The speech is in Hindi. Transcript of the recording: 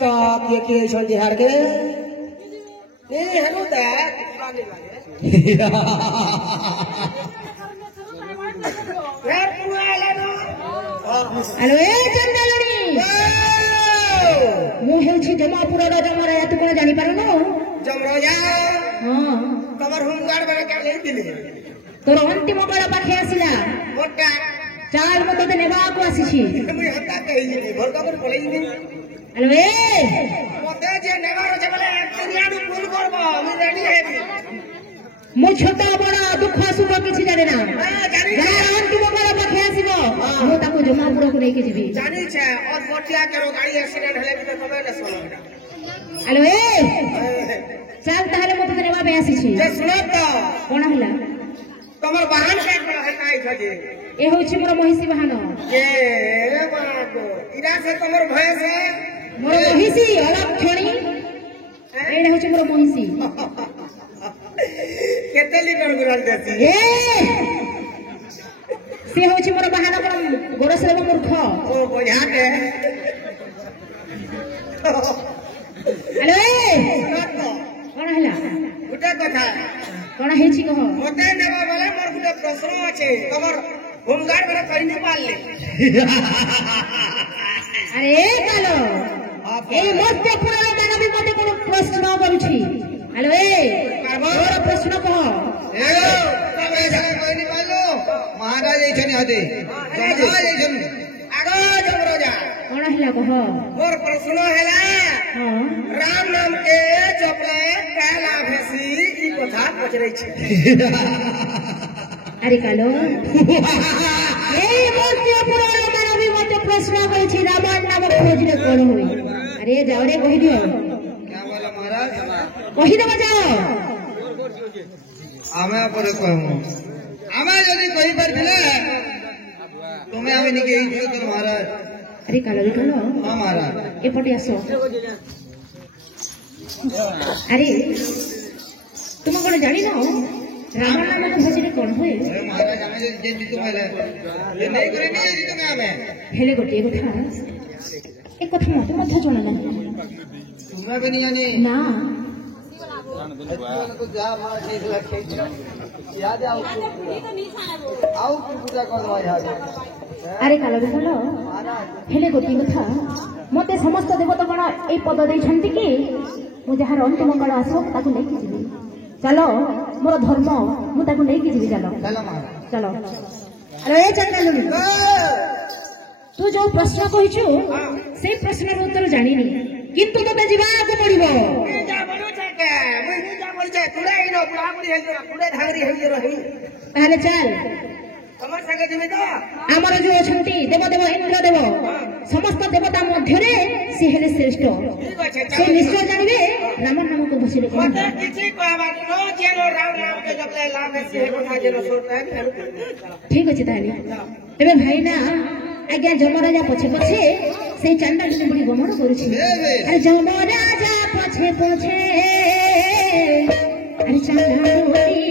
तो के छंदी हार के ए हेलो दा यार तू आला ना हेलो ए चंदलनी मु हेउछि जमापुर जमरा तू कोन जानि पारनो जमरोजा हां कमर होमगार्ड बरे का ले दिले तोर अंतिम काल पाखे आसिला मोटा चाल मते ते नेबा को आसीछि मुई हता कहि नै भरका पर पळई नै हेलो ए मते जे नेबार छे बोले दुनियाडू फुल करबो मु रेडी हेबी मु छोटा बड़ा दुख सुख किछि जाने ना जा अंतिम काल पाखे आसीबो मु ताको जमापुर को लेके जीबी जानि छे और मोटिया करो गाड़ी एक्सीडेंट हले भी तो कबे न सोलो हेलो ए चल ताले मते नेबा पे आसीछि जे सुनो तो कोन हला तमर वाहन के है काई खजे ए होछि मोर महिषी वाहन के रे बाको इरा से तमर भय से मोर महिषी अलग छोड़ी ए होछि मोर महिषी केते लीटर गुरल देसी ए से होछि मोर वाहन पर गोरस लेबो मूर्ख ओ बुझा के हेलो ए कोन हला गुटे कथा कोन हेछि कह मते नेबा वाला मोर गुटे प्रश्न আছে तमर होमगार्ड करे कहि नै पाले अरे कालो ए मध्य पुराण मानवी मते कोन प्रश्न करूछि हेलो ए मोर प्रश्न कह हेलो तमे जने कहि नै पालो महाराज एछनी हते महाराज एछनी आगो जमरोजा कोन हला कह मोर प्रश्न हैला हां राम नाम के जपले काला भेसी ई कथा पचरै छी अरे कालो ए मध्य पुराण मानवी मते प्रश्न करूछि रामायण नाम खोजले कोन होई अरे जाओ रे कहि दियो क्या बोला महाराज कहि देबा जाओ आमे पर कहू आमे जदी कहि परबिले तुमे आमे निके ई दियो तो महाराज अरे कालो हां महाराज ए पटे आसो अरे तुम कोन जानि ना रामायण नाम खोजले कोन होई महाराज आमे जे जितु मैले ये नहीं करे नहीं जितु में आमे हेले गोटे कथा एक कथा मते मध्य जणा ना तुम्हें भी नहीं जानी ना तो जा मार नहीं लगे याद आओ पूजा कर दो यार अरे कालो हेले गोटे कथा मते समस्त देवता गण ए पद दे छंती कि मु जहार अंतिम काल आसो ताकु लेके जीवी चलो मोर धर्म मु ताकु लेके जीवी चलो चलो महाराज चलो अरे ए चंदन तू जो प्रश्न कहिछु से प्रश्न उत्तर जानिनी किंतु तते जीवा को पड़िबो जा बनो छके मुई जा बोल छे तुडे इनो बुढ़ा बुढ़ी हेल तुडे धागरी हेल रही ताले चल तमर संगे जिमे तो आमर जो छंती देव देव इंद्र देव समस्त देवता मध्य रे से हेले श्रेष्ठ ठीक अछि से निश्चय जानिबे राम नाम को बसिले कोन मते किछि कहबा नो जेनो राम नाम के जपले लाभ से कथा जेनो सोता है ठीक अछि ताले तेबे भाई ना आज्ञा जमराजा पछे पछे से चंदा ने बड़ी गमन करूछि अरे जमराजा पछे पछे अरे चंदा